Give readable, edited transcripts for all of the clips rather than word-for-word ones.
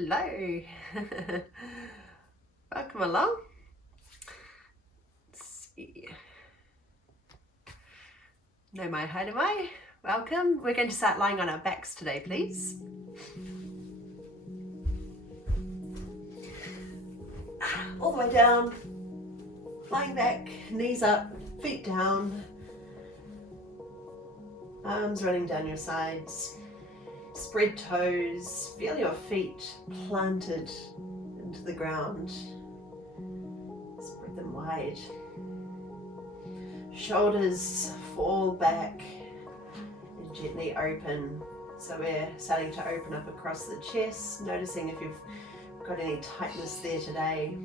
Hello. Welcome along. Let's see. No my hi to my. Welcome. We're going to start lying on our backs today, please. All the way down, lying back, knees up, feet down, arms running down your sides. Spread toes, feel your feet planted into the ground. Spread them wide. Shoulders fall back and gently open. So we're starting to open up across the chest, noticing if you've got any tightness there today.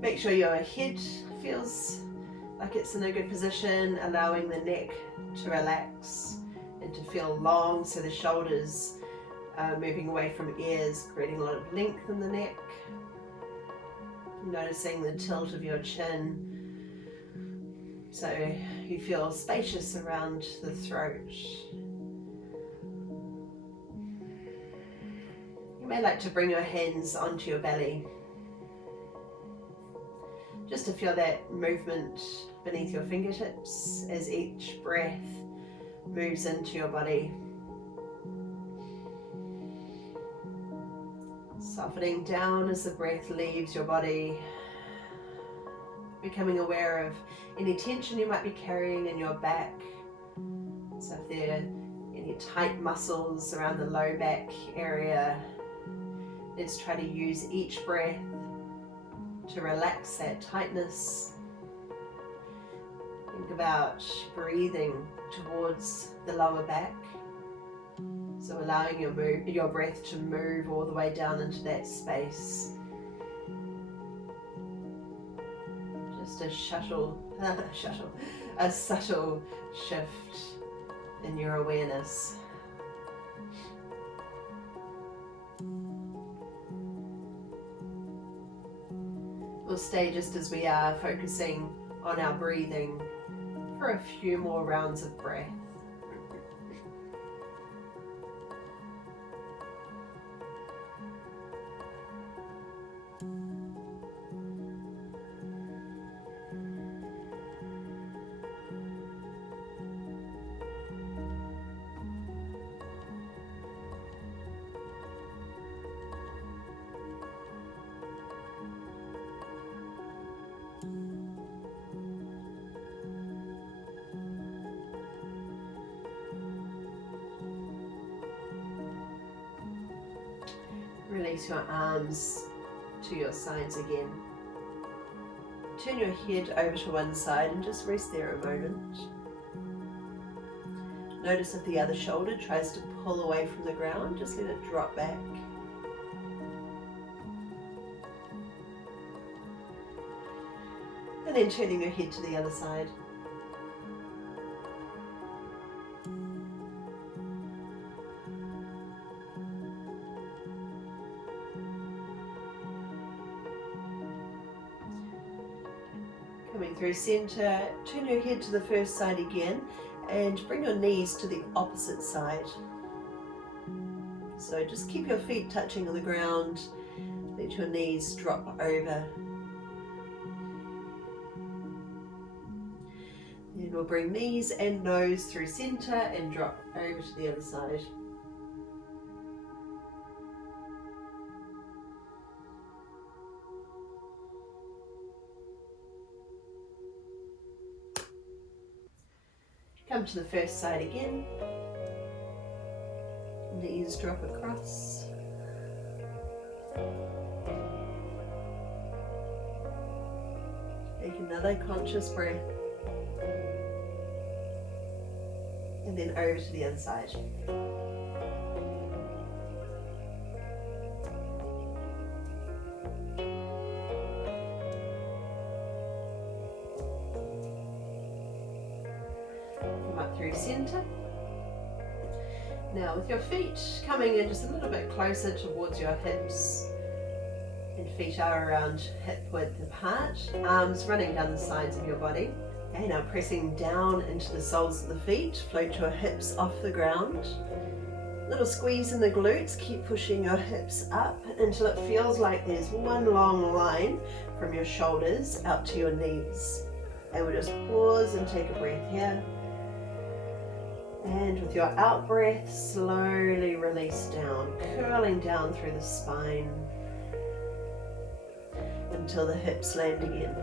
Make sure your head feels like it's in a good position, allowing the neck to relax and to feel long, so the shoulders are moving away from ears, creating a lot of length in the neck. Noticing the tilt of your chin, so you feel spacious around the throat. You may like to bring your hands onto your belly, just to feel that movement beneath your fingertips as each breath moves into your body. Softening down as the breath leaves your body. Becoming aware of any tension you might be carrying in your back. So if there are any tight muscles around the low back area, let's try to use each breath to relax that tightness. Think about breathing towards the lower back. So allowing your breath to move all the way down into that space. Just a subtle shift in your awareness. We'll stay just as we are, focusing on our breathing for a few more rounds of breath. Release your arms to your sides again. Turn your head over to one side and just rest there a moment. Notice if the other shoulder tries to pull away from the ground, just let it drop back. And then turning your head to the other side. Coming through center, turn your head to the first side again and bring your knees to the opposite side. So just keep your feet touching on the ground, let your knees drop over. Then we'll bring knees and nose through center and drop over to the other side. Come to the first side again. Knees drop across. Take another conscious breath. And then over to the other side. Through center. Now with your feet coming in just a little bit closer towards your hips, and feet are around hip width apart, arms running down the sides of your body. Okay, now pressing down into the soles of the feet, float your hips off the ground. Little squeeze in the glutes, keep pushing your hips up until it feels like there's one long line from your shoulders out to your knees. And we'll just pause and take a breath here. And with your out breath, slowly release down, curling down through the spine until the hips land again.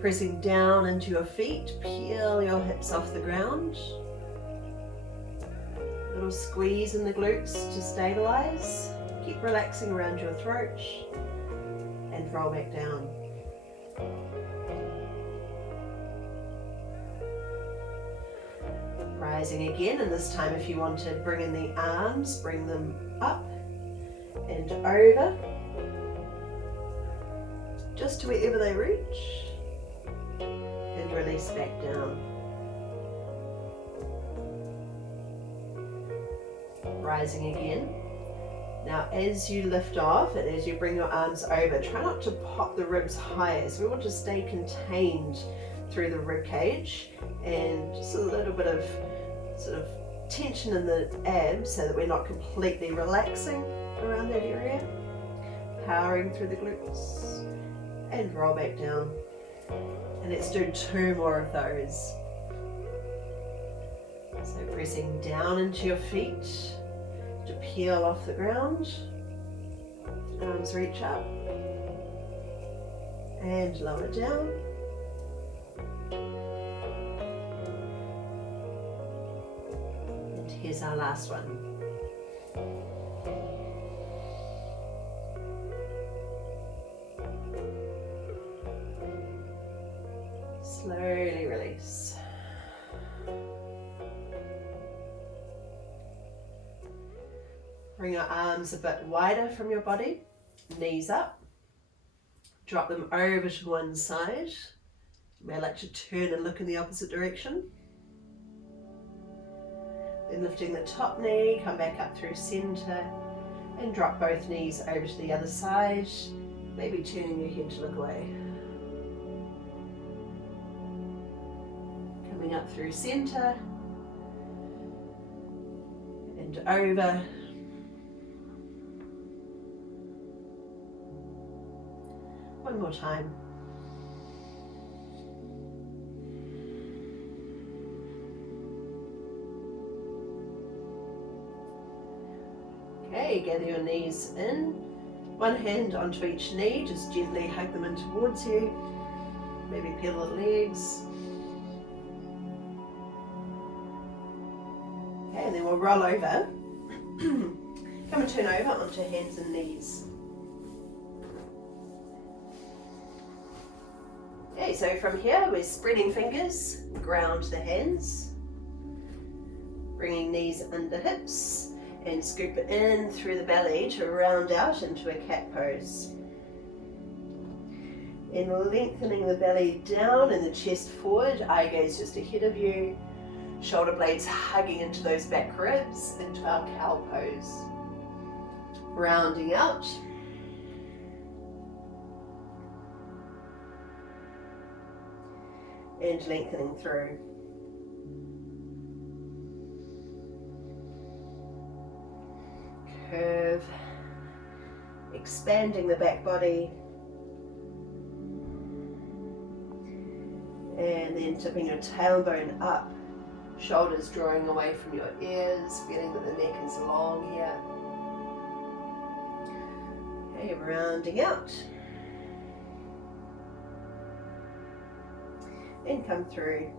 Pressing down into your feet, peel your hips off the ground. Little squeeze in the glutes to stabilize. Keep relaxing around your throat and roll back down. Rising again, and this time if you want to bring in the arms, bring them up and over, just to wherever they reach, and release back down. Rising again. Now as you lift off and as you bring your arms over, try not to pop the ribs higher, so we want to stay contained through the rib cage, and just a little bit of sort of tension in the abs so that we're not completely relaxing around that area. Powering through the glutes and roll back down. And let's do 2 more of those. So pressing down into your feet to peel off the ground. Arms reach up and lower down. And here's our last one. Slowly release. Bring your arms a bit wider from your body, knees up. Drop them over to one side. You may like to turn and look in the opposite direction. Then lifting the top knee, come back up through center and drop both knees over to the other side, maybe turning your head to look away. Coming up through center and over. One more time. Okay, gather your knees in. One hand onto each knee, just gently hug them in towards you. Maybe peel the legs. Okay, and then we'll roll over. Come and turn over onto hands and knees. Okay, so from here we're spreading fingers, ground the hands, bringing knees under hips and scoop it in through the belly to round out into a cat pose. And lengthening the belly down and the chest forward, eye gaze just ahead of you, shoulder blades hugging into those back ribs, into our cow pose. Rounding out. And lengthening through. Curve, expanding the back body, and then tipping your tailbone up, shoulders drawing away from your ears, feeling that the neck is long here. Okay, rounding out. And come through.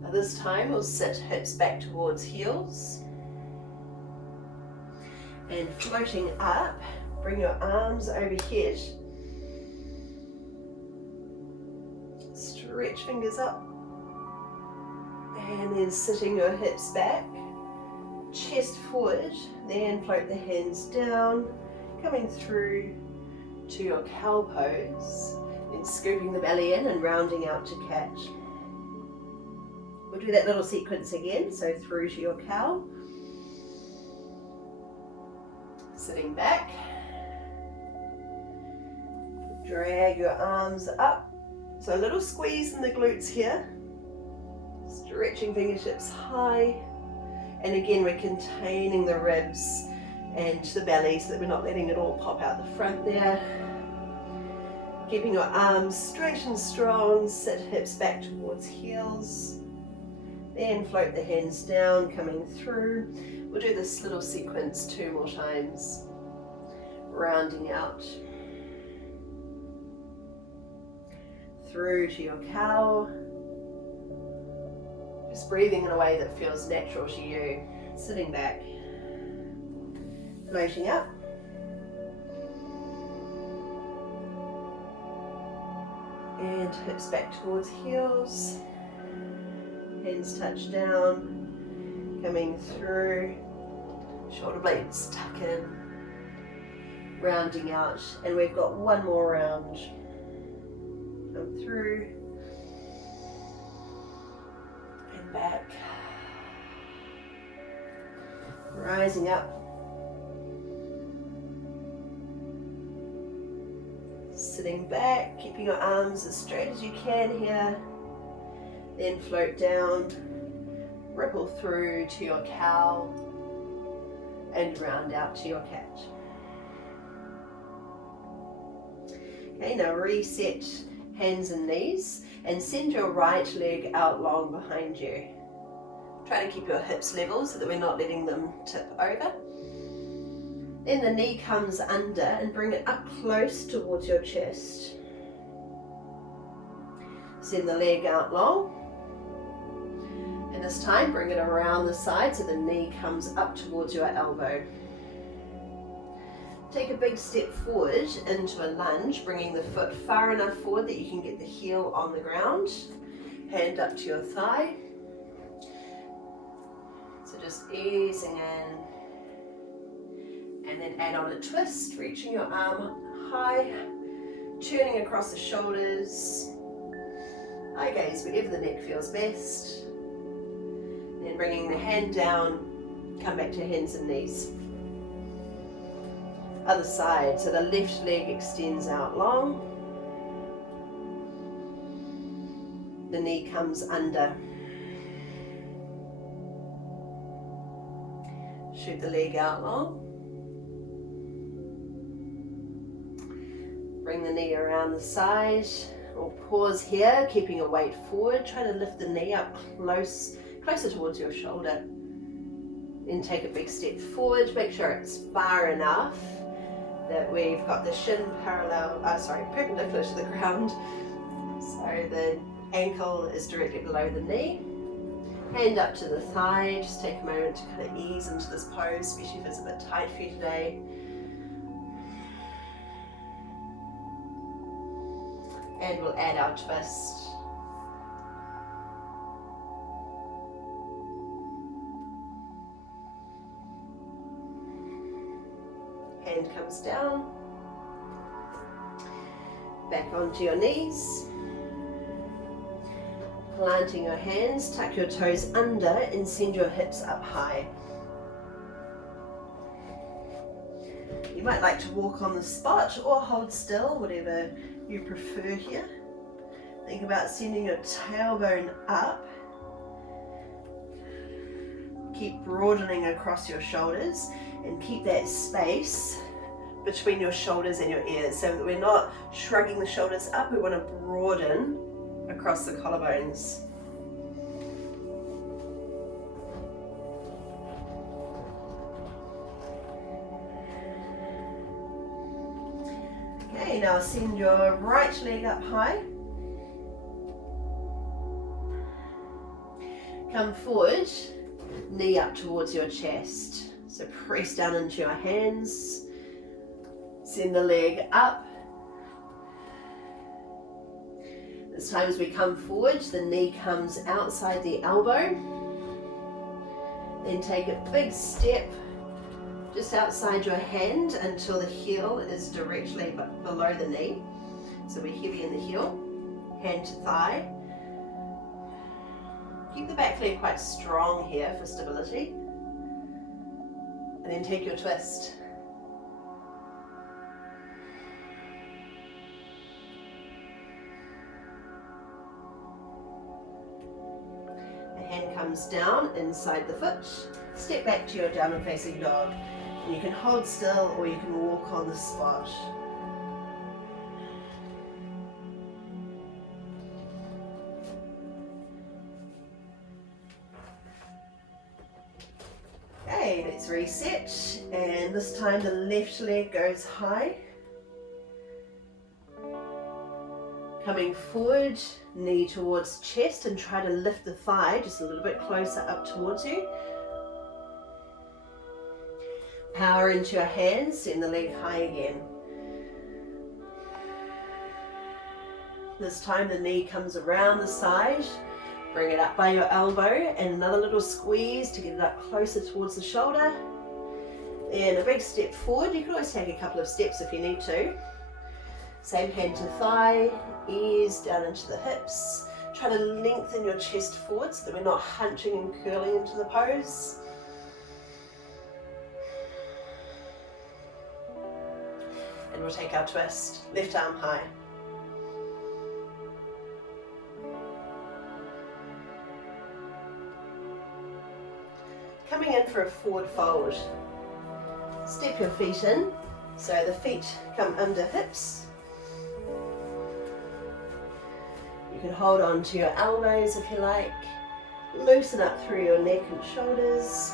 Now this time we'll sit hips back towards heels. And floating up, bring your arms overhead. Stretch fingers up. And then sitting your hips back, chest forward, then float the hands down, coming through to your cow pose. Then scooping the belly in and rounding out to cat. We'll do that little sequence again, so through to your cow. Sitting back. Drag your arms up. So a little squeeze in the glutes here. reaching fingertips high. And again, we're containing the ribs and the belly so that we're not letting it all pop out the front there. Keeping your arms straight and strong, sit hips back towards heels. Then float the hands down, coming through. We'll do this little sequence 2 more times. Rounding out. Through to your cow. Just breathing in a way that feels natural to you. Sitting back. Floating up. And hips back towards heels. Hands touch down. Coming through. Shoulder blades tuck in. Rounding out. And we've got 1 more round. Come through. And back. Rising up. Sitting back, keeping your arms as straight as you can here. Then float down, ripple through to your cow, and round out to your cat. Okay, now reset hands and knees, and send your right leg out long behind you. Try to keep your hips level so that we're not letting them tip over. Then the knee comes under and bring it up close towards your chest. Send the leg out long. And this time bring it around the side so the knee comes up towards your elbow. Take a big step forward into a lunge, bringing the foot far enough forward that you can get the heel on the ground. Hand up to your thigh. So just easing in. And then add on a twist, reaching your arm high, turning across the shoulders. Eye gaze wherever the neck feels best. Then bringing the hand down, come back to hands and knees. Other side, so the left leg extends out long. The knee comes under. Shoot the leg out long. Bring the knee around the side. We'll pause here, keeping a weight forward. Try to lift the knee up closer towards your shoulder. Then take a big step forward. Make sure it's far enough that we've got the shin perpendicular to the ground. So the ankle is directly below the knee. Hand up to the thigh. Just take a moment to kind of ease into this pose, especially if it's a bit tight for you today. And we'll add our twist. Hand comes down. Back onto your knees. Planting your hands, tuck your toes under and send your hips up high. You might like to walk on the spot or hold still, whatever you prefer here. Think about sending your tailbone up. Keep broadening across your shoulders and keep that space between your shoulders and your ears so that we're not shrugging the shoulders up. We want to broaden across the collarbones. Okay, now send your right leg up high. Come forward, knee up towards your chest. So press down into your hands. Send the leg up. This time as we come forward, the knee comes outside the elbow. Then take a big step just outside your hand until the heel is directly below the knee. So we're heavy in the heel, hand to thigh. Keep the back leg quite strong here for stability. And then take your twist. comes down inside the foot. Step back to your downward facing dog. And you can hold still or you can walk on the spot. Okay, let's reset. And this time the left leg goes high. Coming forward, knee towards chest, and try to lift the thigh just a little bit closer up towards you. Power into your hands, send the leg high again. This time the knee comes around the side, bring it up by your elbow, and another little squeeze to get it up closer towards the shoulder. Then a big step forward. You can always take a couple of steps if you need to. Same hand to thigh, ease down into the hips. Try to lengthen your chest forward so that we're not hunching and curling into the pose. And we'll take our twist, left arm high. Coming in for a forward fold. Step your feet in, so the feet come under hips. You can hold on to your elbows if you like. Loosen up through your neck and shoulders.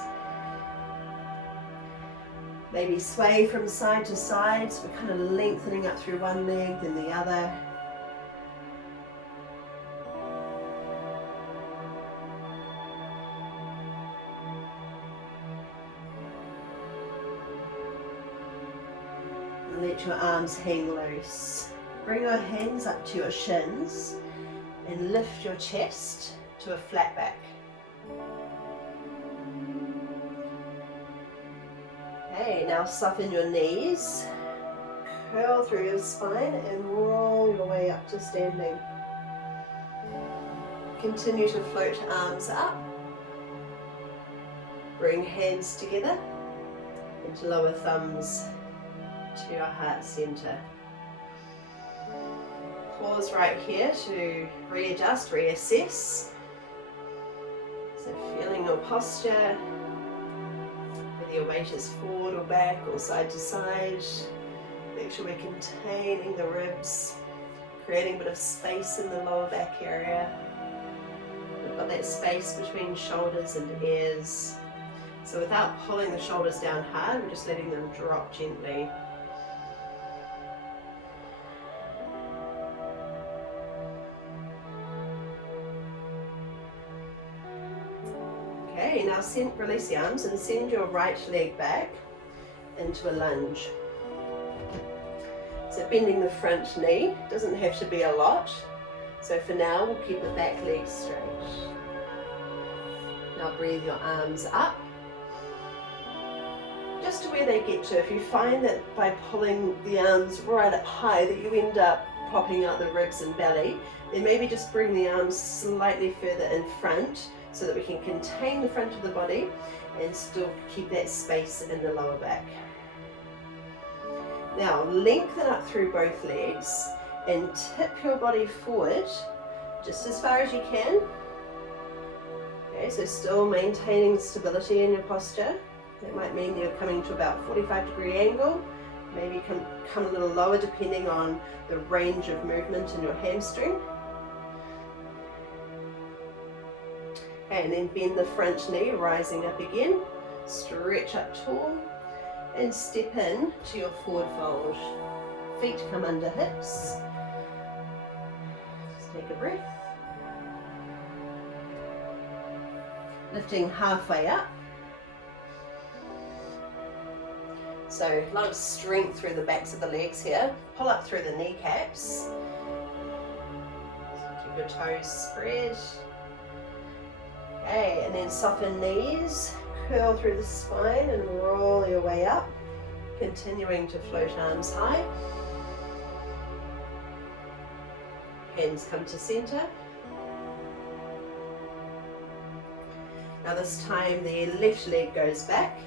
Maybe sway from side to side, so we're kind of lengthening up through one leg, then the other. And let your arms hang loose. Bring your hands up to your shins and lift your chest to a flat back. Okay, now soften your knees, curl through your spine and roll your way up to standing. Continue to float arms up. Bring hands together and lower thumbs to your heart center. Pause right here to readjust, reassess. So feeling your posture, whether your weight is forward or back or side to side. Make sure we're containing the ribs, creating a bit of space in the lower back area. We've got that space between shoulders and ears. So without pulling the shoulders down hard, we're just letting them drop gently. Okay, now release the arms and send your right leg back into a lunge. So bending the front knee, doesn't have to be a lot. So for now, we'll keep the back leg straight. Now breathe your arms up, just to where they get to. If you find that by pulling the arms right up high that you end up popping out the ribs and belly, then maybe just bring the arms slightly further in front so that we can contain the front of the body and still keep that space in the lower back. Now lengthen up through both legs and tip your body forward just as far as you can. Okay, so still maintaining stability in your posture. That might mean you're coming to about 45-degree angle. Maybe come a little lower depending on the range of movement in your hamstring. And then bend the front knee, rising up again. Stretch up tall and step in to your forward fold. Feet come under hips. Just take a breath. Lifting halfway up. So a lot of strength through the backs of the legs here. Pull up through the kneecaps. Keep your toes spread. Okay, and then soften knees, curl through the spine and roll your way up, continuing to float arms high. Hands come to center. Now this time the left leg goes back,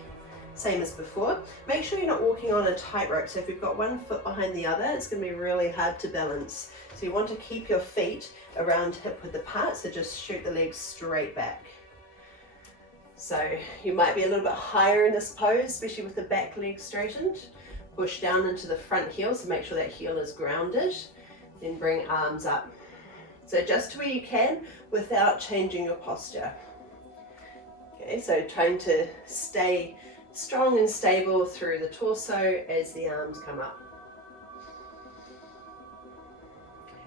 same as before. Make sure you're not walking on a tightrope, so if you've got one foot behind the other, it's going to be really hard to balance. So you want to keep your feet around hip width apart, so just shoot the legs straight back. So you might be a little bit higher in this pose, especially with the back leg straightened. Push down into the front heel, so make sure that heel is grounded. Then bring arms up. So just to where you can without changing your posture. Okay, so trying to stay strong and stable through the torso as the arms come up.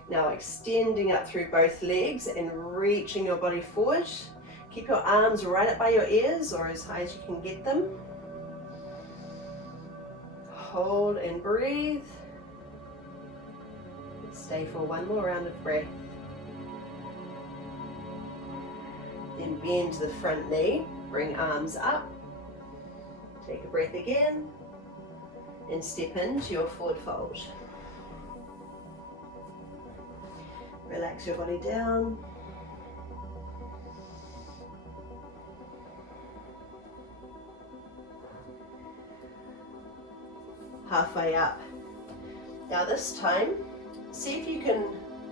Now extending up through both legs and reaching your body forward. Keep your arms right up by your ears or as high as you can get them. Hold and breathe. Stay for one more round of breath. Then bend the front knee, bring arms up. Take a breath again and step into your forward fold. Relax your body down. Halfway up. Now this time, see if you can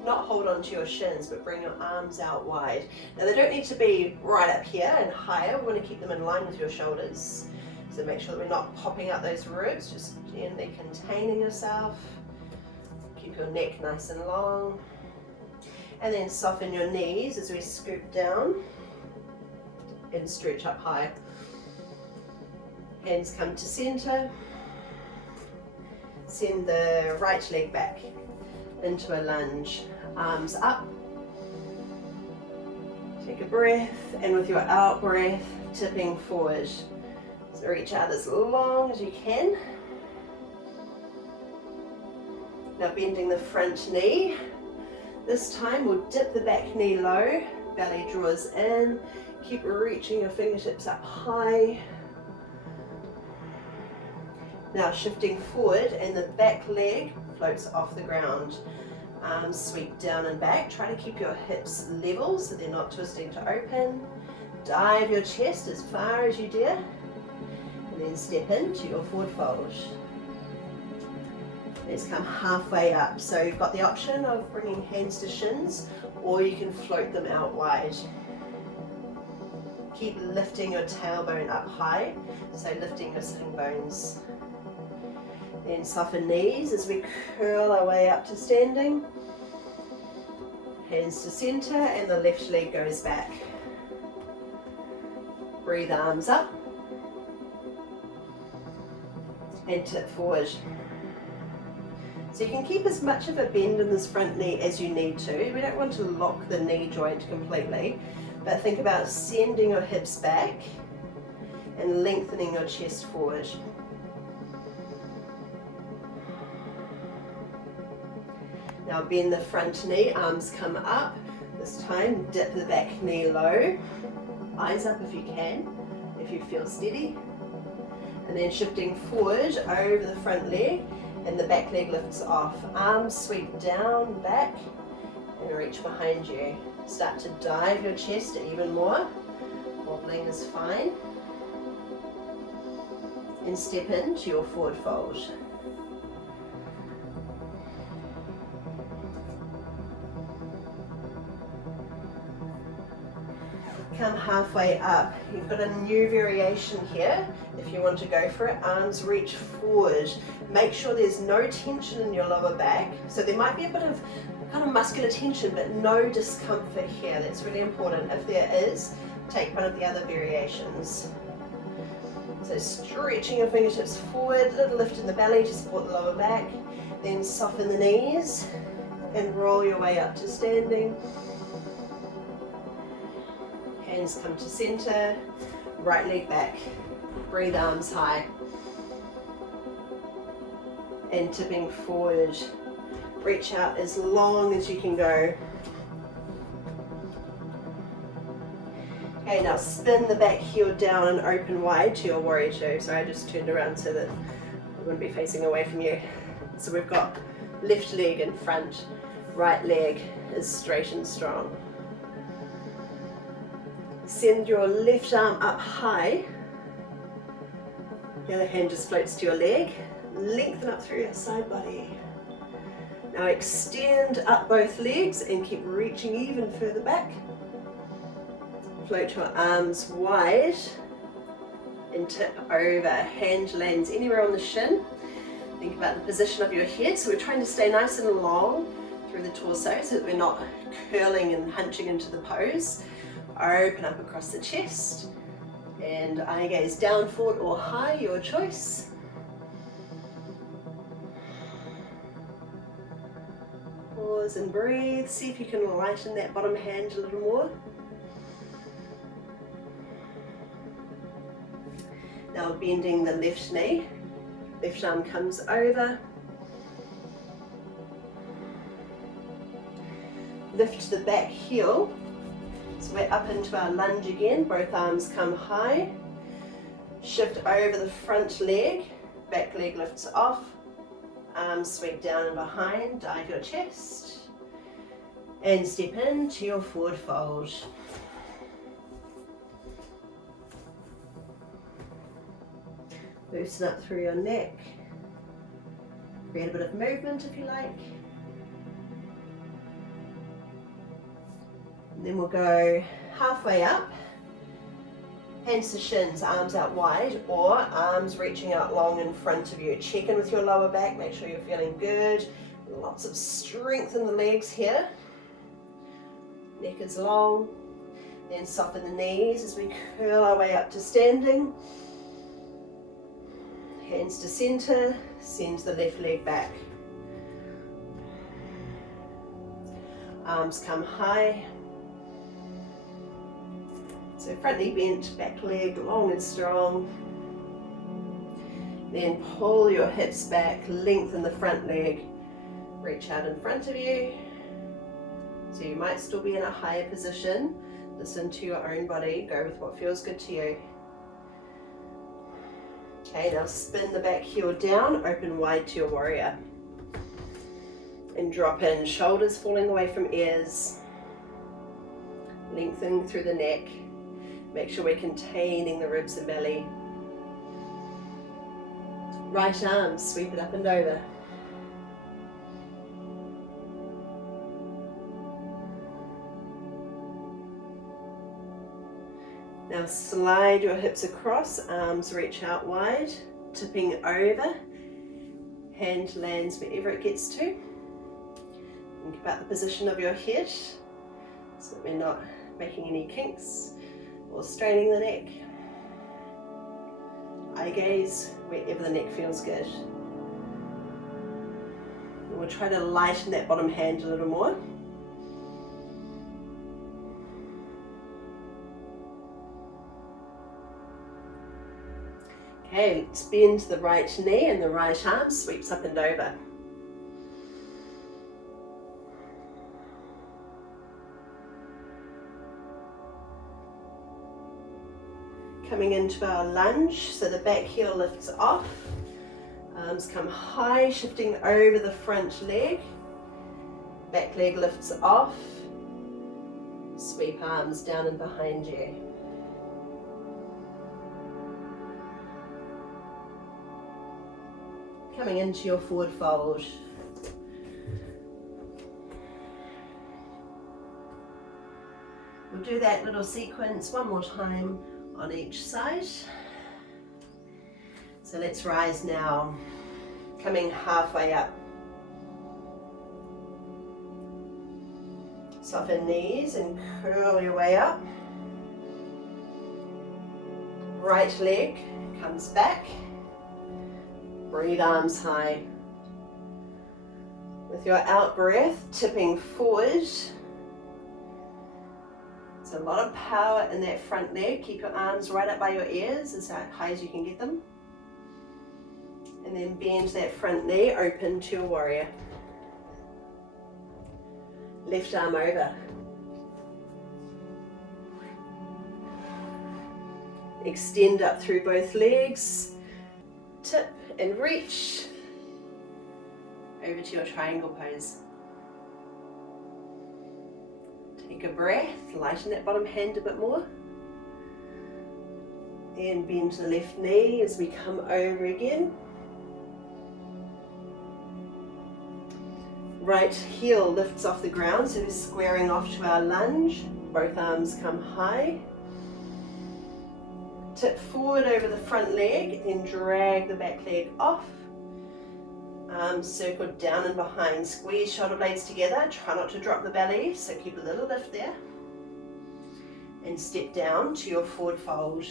not hold on to your shins, but bring your arms out wide. Now they don't need to be right up here and higher. We want to keep them in line with your shoulders. So make sure that we're not popping out those ribs, just gently containing yourself. Keep your neck nice and long. And then soften your knees as we scoop down and stretch up high. Hands come to center. Send the right leg back into a lunge. Arms up. Take a breath, and with your out breath, tipping forward. So reach out as long as you can. Now bending the front knee. This time we'll dip the back knee low, belly draws in. Keep reaching your fingertips up high. Now shifting forward and the back leg floats off the ground. Arms sweep down and back. Try to keep your hips level so they're not twisting to open. Dive your chest as far as you dare. And then step into your forward fold. Let's come halfway up. So you've got the option of bringing hands to shins, or you can float them out wide. Keep lifting your tailbone up high, so lifting your sitting bones. Then soften knees as we curl our way up to standing. Hands to center and the left leg goes back. Breathe arms up and tip forward. So you can keep as much of a bend in this front knee as you need to. We don't want to lock the knee joint completely, but think about sending your hips back and lengthening your chest forward. Now bend the front knee, arms come up. This time dip the back knee low. Eyes up if you can, if you feel steady. And then shifting forward over the front leg and the back leg lifts off. Arms sweep down, back and reach behind you. Start to dive your chest even more. Wobbling is fine. And step into your forward fold. Come halfway up. You've got a new variation here. If you want to go for it, arms reach forward. Make sure there's no tension in your lower back. So there might be a bit of kind of muscular tension, but no discomfort here. That's really important. If there is, take one of the other variations. So stretching your fingertips forward, a little lift in the belly to support the lower back. Then soften the knees and roll your way up to standing. Hands come to center, right leg back, breathe arms high, and tipping forward. Reach out as long as you can go. Okay, now spin the back heel down and open wide to your warrior two. Sorry, I just turned around so that I wouldn't be facing away from you. So we've got left leg in front, right leg is straight and strong. Send your left arm up high. The other hand just floats to your leg. Lengthen up through your side body. Now extend up both legs and keep reaching even further back. Float your arms wide and tip over. Hand lands anywhere on the shin. Think about the position of your head. So we're trying to stay nice and long through the torso so that we're not curling and hunching into the pose. Open up across the chest and eye gaze down, forward or high, your choice. Pause and breathe. See if you can lighten that bottom hand a little more. Now bending the left knee, left arm comes over. Lift the back heel, so we're up into our lunge again, both arms come high. Shift over the front leg, back leg lifts off, arms sweep down and behind, dive your chest, and step into your forward fold. Loosen up through your neck. Create a bit of movement if you like. And then we'll go halfway up. Hands to shins, arms out wide, or arms reaching out long in front of you. Check in with your lower back, make sure you're feeling good. Lots of strength in the legs here. Neck is long. Then soften the knees as we curl our way up to standing. Hands to center, send the left leg back. Arms come high. So front knee bent, back leg long and strong. Then pull your hips back, lengthen the front leg. Reach out in front of you. So you might still be in a higher position. Listen to your own body, go with what feels good to you. Okay, now spin the back heel down, open wide to your warrior. And drop in, shoulders falling away from ears. Lengthening through the neck. Make sure we're containing the ribs and belly. Right arm, sweep it up and over. Now slide your hips across, arms reach out wide, tipping over. Hand lands wherever it gets to. Think about the position of your head so that we're not making any kinks or straining the neck. Eye gaze wherever the neck feels good. And we'll try to lighten that bottom hand a little more. Okay, let's bend the right knee and the right arm sweeps up and over. Coming into our lunge, so the back heel lifts off, arms come high, shifting over the front leg, back leg lifts off, sweep arms down and behind you. Coming into your forward fold. We'll do that little sequence one more time on each side. So let's rise now, coming halfway up. Soften knees and curl your way up. Right leg comes back. Breathe arms high. With your out breath, tipping forward. There's a lot of power in that front leg. Keep your arms right up by your ears as high as you can get them. And then bend that front knee, open to your warrior. Left arm over. Extend up through both legs. Tip and reach over to your triangle pose. Take a breath, lighten that bottom hand a bit more. And bend the left knee as we come over again. Right heel lifts off the ground, so we're squaring off to our lunge. Both arms come high. Tip forward over the front leg, then drag the back leg off. Arms circle down and behind. Squeeze shoulder blades together. Try not to drop the belly, so keep a little lift there. And step down to your forward fold.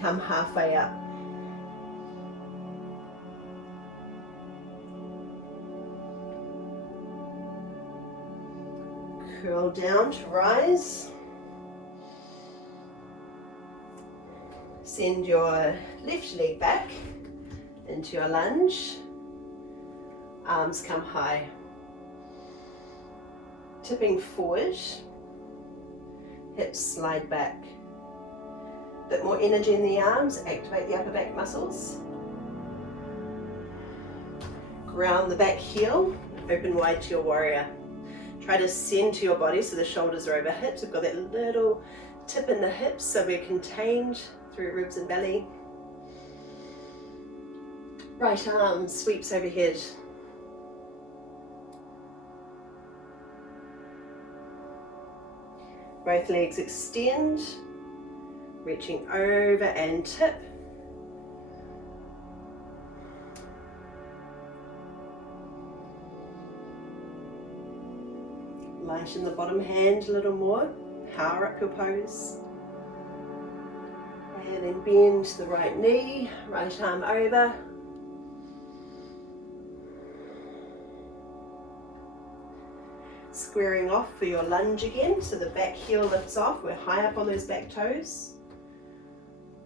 Come halfway up. Curl down to rise. Send your left leg back into your lunge. Arms come high. Tipping forward. Hips slide back. Bit more energy in the arms, activate the upper back muscles. Ground the back heel, open wide to your warrior. Try to center your body so the shoulders are over hips. We've got that little tip in the hips so we're contained through ribs and belly. Right arm sweeps overhead. Both legs extend. Reaching over and tip. Lighten the bottom hand a little more. Power up your pose. And then bend to the right knee, right arm over. Squaring off for your lunge again, so the back heel lifts off. We're high up on those back toes.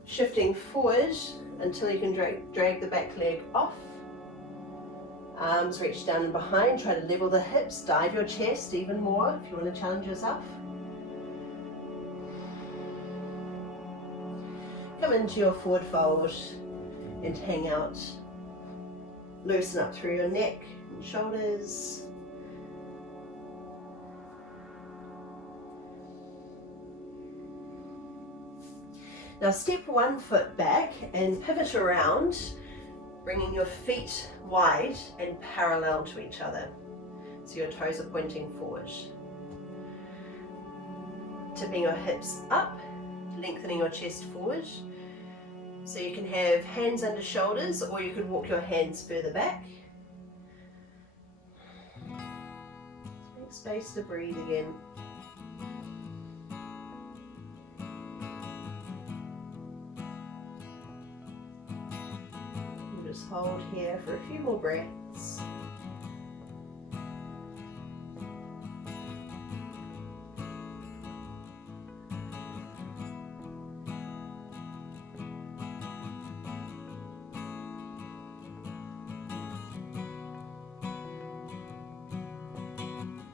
Shifting forward until you can drag the back leg off. Arms reach down and behind. Try to level the hips. Dive your chest even more if you want to challenge yourself. Come into your forward fold and hang out. Loosen up through your neck and shoulders. Now step one foot back and pivot around, bringing your feet wide and parallel to each other. So your toes are pointing forward. Tipping your hips up, lengthening your chest forward. So you can have hands under shoulders, or you could walk your hands further back. Make space to breathe again. Just hold here for a few more breaths.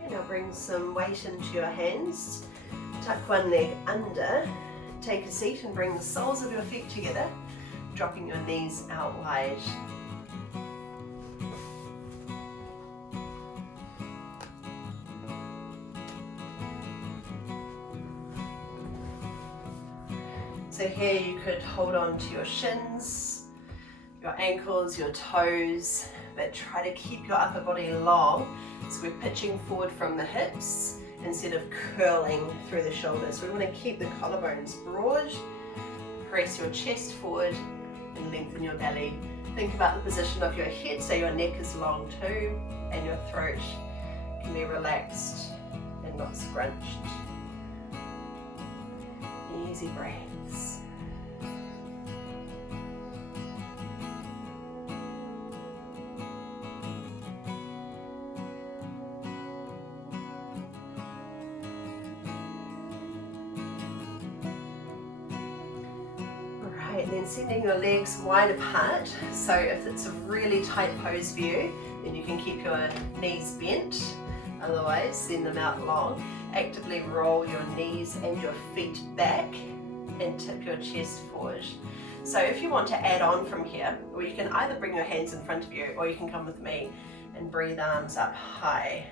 And now bring some weight into your hands. Tuck one leg under. Take a seat and bring the soles of your feet together, dropping your knees out wide. So here you could hold on to your shins, your ankles, your toes, but try to keep your upper body long. So we're pitching forward from the hips instead of curling through the shoulders. We want to keep the collarbones broad, press your chest forward, and lengthen your belly. Think about the position of your head, so your neck is long too, and your throat can be relaxed and not scrunched. Easy breaths. And then sending your legs wide apart. So if it's a really tight pose for you, then you can keep your knees bent. Otherwise, send them out long. Actively roll your knees and your feet back and tip your chest forward. So if you want to add on from here, or you can either bring your hands in front of you, or you can come with me and breathe arms up high.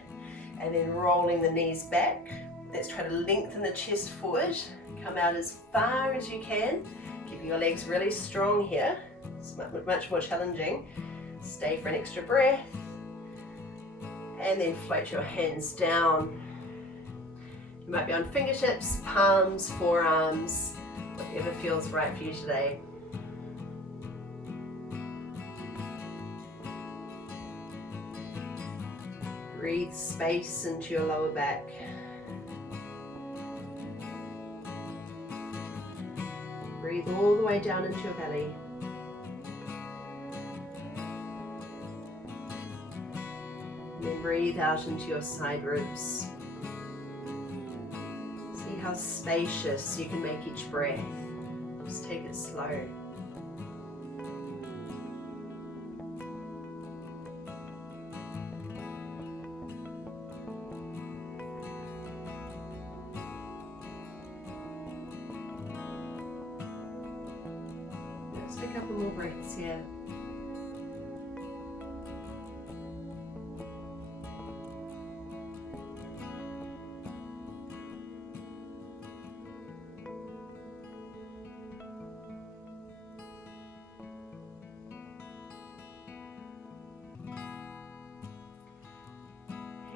And then rolling the knees back. Let's try to lengthen the chest forward. Come out as far as you can. Keeping your legs really strong here. It's much more challenging. Stay for an extra breath. And then float your hands down. You might be on fingertips, palms, forearms, whatever feels right for you today. Breathe space into your lower back. Breathe all the way down into your belly. And then breathe out into your side ribs. See how spacious you can make each breath. Just take it slow. Just a couple more breaths here.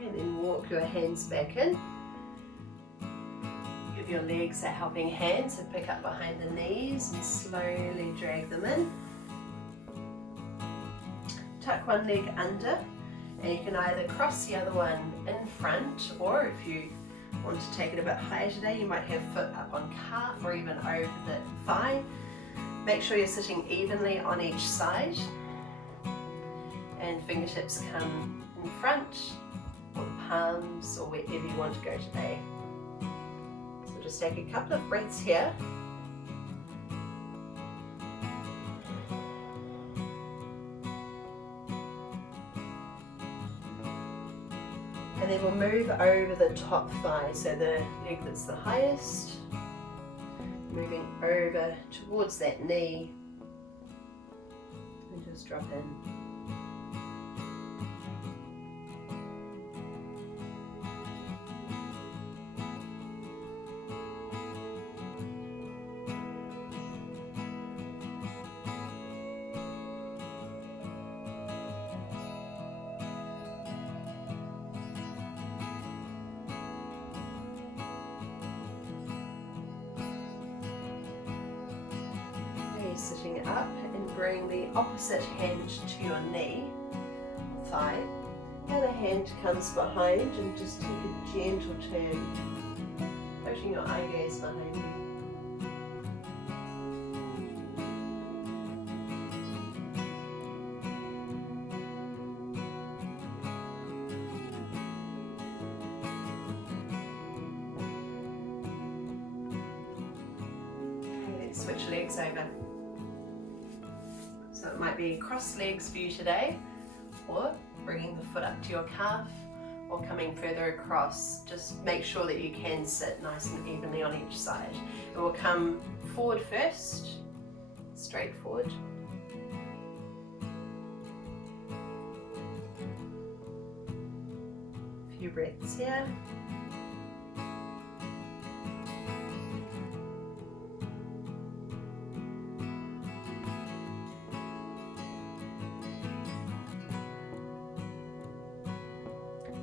And then walk your hands back in. Give your legs a helping hand, so pick up behind the knees and slowly drag them in. Tuck one leg under, and you can either cross the other one in front, or if you want to take it a bit higher today, you might have foot up on calf or even over the thigh. Make sure you're sitting evenly on each side, and fingertips come in front, or the palms, or wherever you want to go today. So just take a couple of breaths here. And then we'll move over the top thigh, so the leg that's the highest, moving over towards that knee, and just drop in. Sitting up, and bring the opposite hand to your knee, thigh. The other hand comes behind, and just take a gentle turn, putting your eye gaze behind you. And then switch legs over. So it might be cross legs for you today, or bringing the foot up to your calf, or coming further across. Just make sure that you can sit nice and evenly on each side. And we'll come forward first, straight forward. A few breaths here.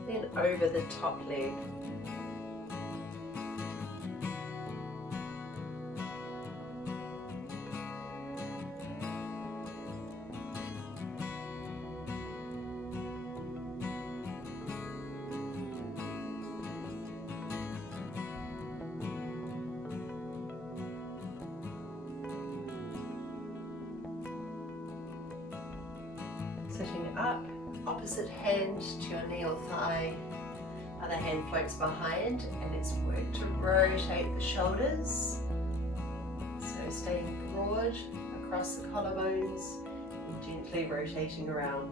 Then over the top leg. Sitting up, opposite hand to your knee or thigh, other hand floats behind, and let's work to rotate the shoulders. So staying broad across the collarbones and gently rotating around.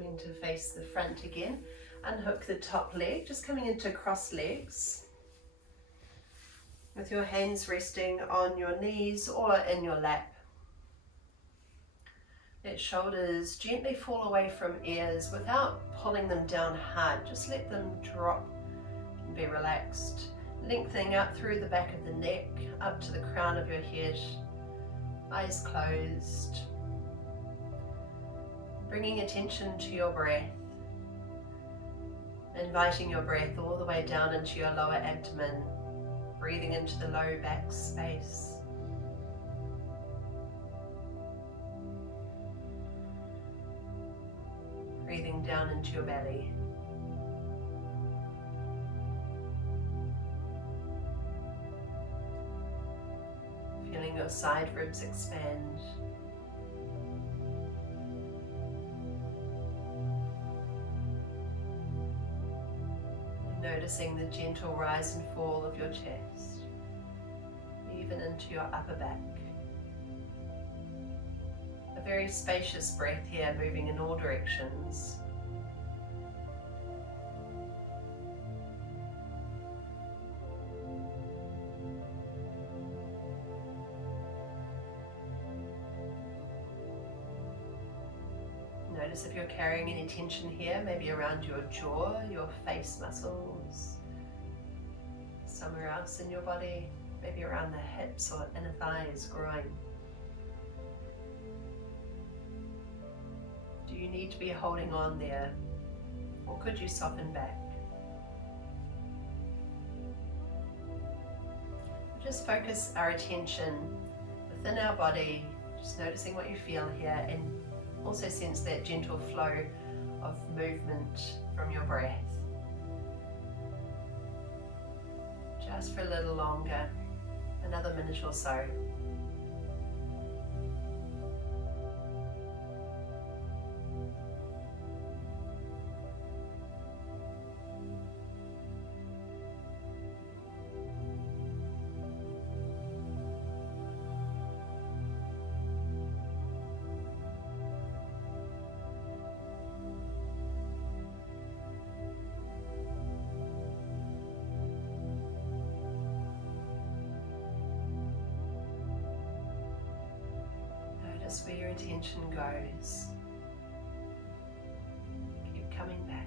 Coming to face the front again. Unhook the top leg, just coming into cross legs. With your hands resting on your knees or in your lap. Let shoulders gently fall away from ears without pulling them down hard. Just let them drop and be relaxed. Lengthening up through the back of the neck, up to the crown of your head. Eyes closed. Bringing attention to your breath. Inviting your breath all the way down into your lower abdomen. Breathing into the low back space. Breathing down into your belly. Feeling your side ribs expand. Noticing the gentle rise and fall of your chest, even into your upper back. A very spacious breath here, moving in all directions. Notice if you're carrying any tension here, maybe around your jaw, your face muscles, somewhere else in your body, maybe around the hips or inner thighs, groin. Do you need to be holding on there, or could you soften back? Just focus our attention within our body, just noticing what you feel here, and also sense that gentle flow of movement from your breath. Just for a little longer, another minute or so. Notice where your attention goes. Keep coming back.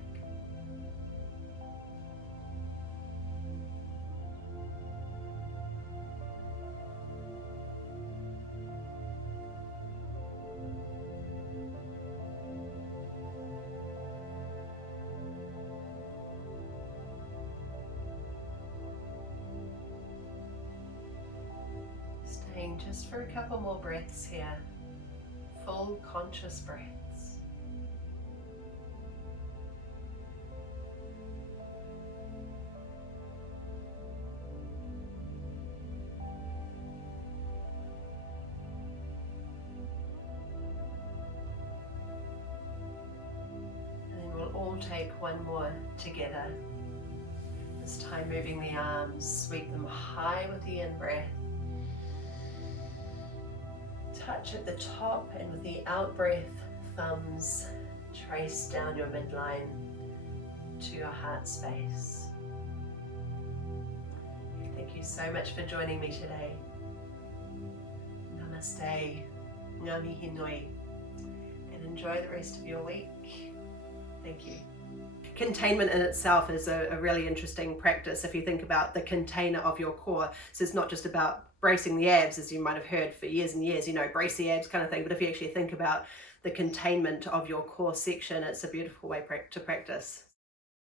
Staying just for a couple more breaths here. Full conscious breaths. And then we'll all take one more together. This time moving the arms, sweep them high with the in-breath. Touch at the top, and with the out-breath, thumbs trace down your midline to your heart space. Thank you so much for joining me today. Namaste, ngā mihi nui, and enjoy the rest of your week. Thank you. Containment in itself is a really interesting practice if you think about the container of your core. So it's not just about bracing the abs, as you might have heard for years and years, you know, brace the abs kind of thing. But if you actually think about the containment of your core section, it's a beautiful way to practice.